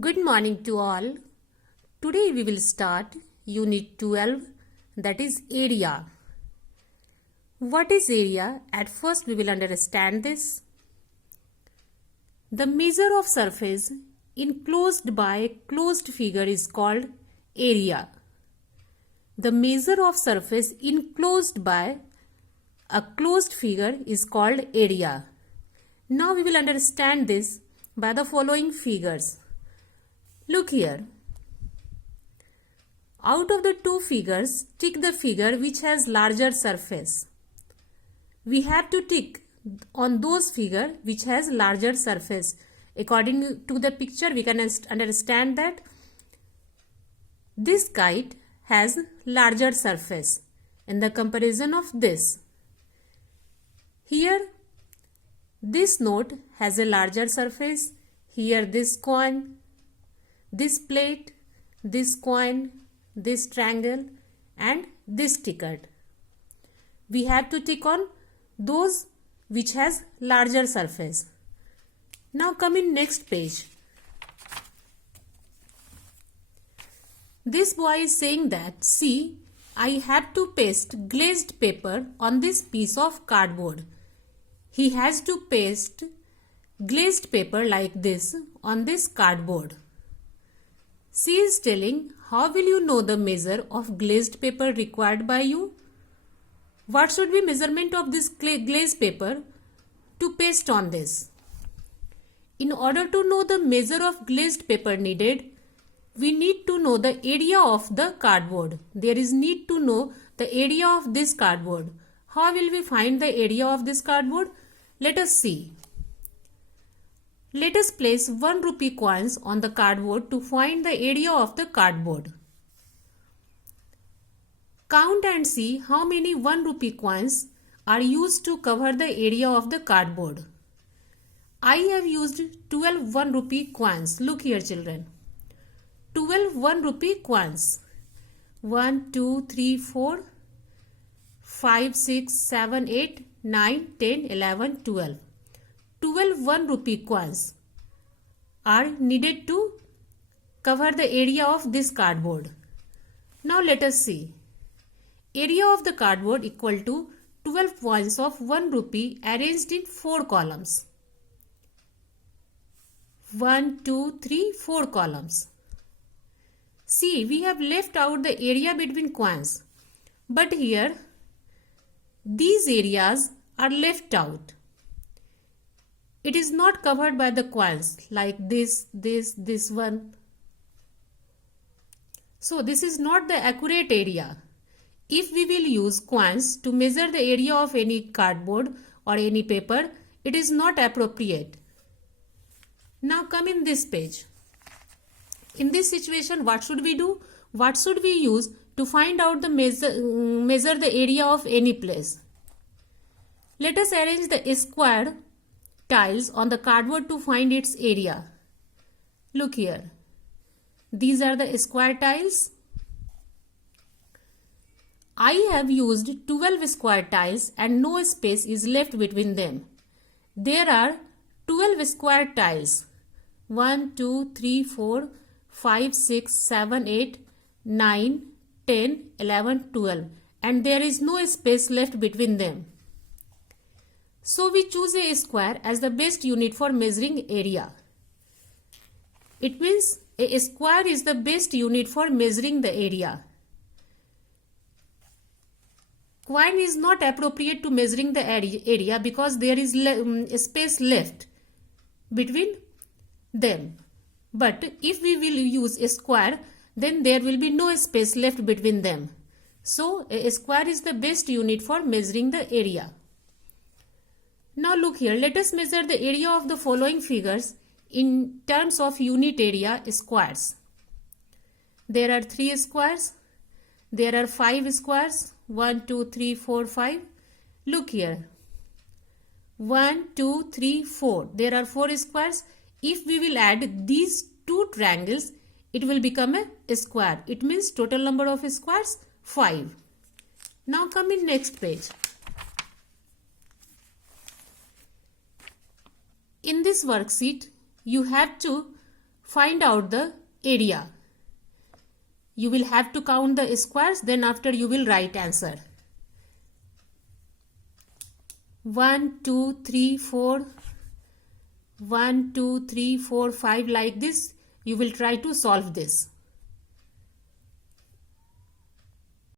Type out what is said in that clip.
Good morning to all. Today we will start Unit 12, that is area. What is area? At first we will understand this. The measure of surface enclosed by a closed figure is called area. The measure of surface enclosed by a closed figure is called area. Now we will understand this by the following figures. Look here. Out of the two figures, tick the figure which has larger surface. We have to tick on those figure which has larger surface. According to the picture, we can understand that this kite has larger surface in the comparison of this. Here, this note has a larger surface. Here, this coin, this plate, this coin, this triangle and this ticket. We have to tick on those which has larger surface. Now come in next page. This boy is saying that, see, I have to paste glazed paper on this piece of cardboard. He has to paste glazed paper like this on this cardboard. She is telling, how will you know the measure of glazed paper required by you? What should be measurement of this glazed paper to paste on this? In order to know the measure of glazed paper needed, we need to know the area of the cardboard. There is need to know the area of this cardboard. How will we find the area of this cardboard? Let us see. Let us place 1 rupee coins on the cardboard to find the area of the cardboard. Count and see how many 1 rupee coins are used to cover the area of the cardboard. I have used 12 1 rupee coins. Look here, children. 12 1 rupee coins. 1, 2, 3, 4, 5, 6, 7, 8, 9, 10, 11, 12. 12 1 rupee coins are needed to cover the area of this cardboard. Now let us see. Area of the cardboard equal to 12 coins of 1 rupee arranged in 4 columns. 1, 2, 3, 4 columns. See, we have left out the area between coins. But here, these areas are left out. It is not covered by the coins like this one. So this is not the accurate area. If we will use coins to measure the area of any cardboard or any paper, it is not appropriate. Now come in this page. In this situation, what should we do? What should we use to find out the measure the area of any place? Let us arrange the square tiles on the cardboard to find its area. Look here. These are the square tiles. I have used 12 square tiles and no space is left between them. There are 12 square tiles. 1, 2, 3, 4, 5, 6, 7, 8, 9, 10, 11, 12. And there is no space left between them. So we choose a square as the best unit for measuring area. It means a square is the best unit for measuring the area. Coin is not appropriate to measuring the area because there is space left between them. But if we will use a square, then there will be no space left between them. So a square is the best unit for measuring the area. Now look here, let us measure the area of the following figures in terms of unit area squares. There are 3 squares. There are 5 squares. 1, 2, 3, 4, 5. Look here. 1, 2, 3, 4. There are 4 squares. If we will add these 2 triangles, it will become a square. It means total number of squares 5. Now come in next page. In this worksheet, you have to find out the area. You will have to count the squares, then after you will write answer. 1, 2, 3, 4, 1, 2, 3, 4, 5 like this. You will try to solve this.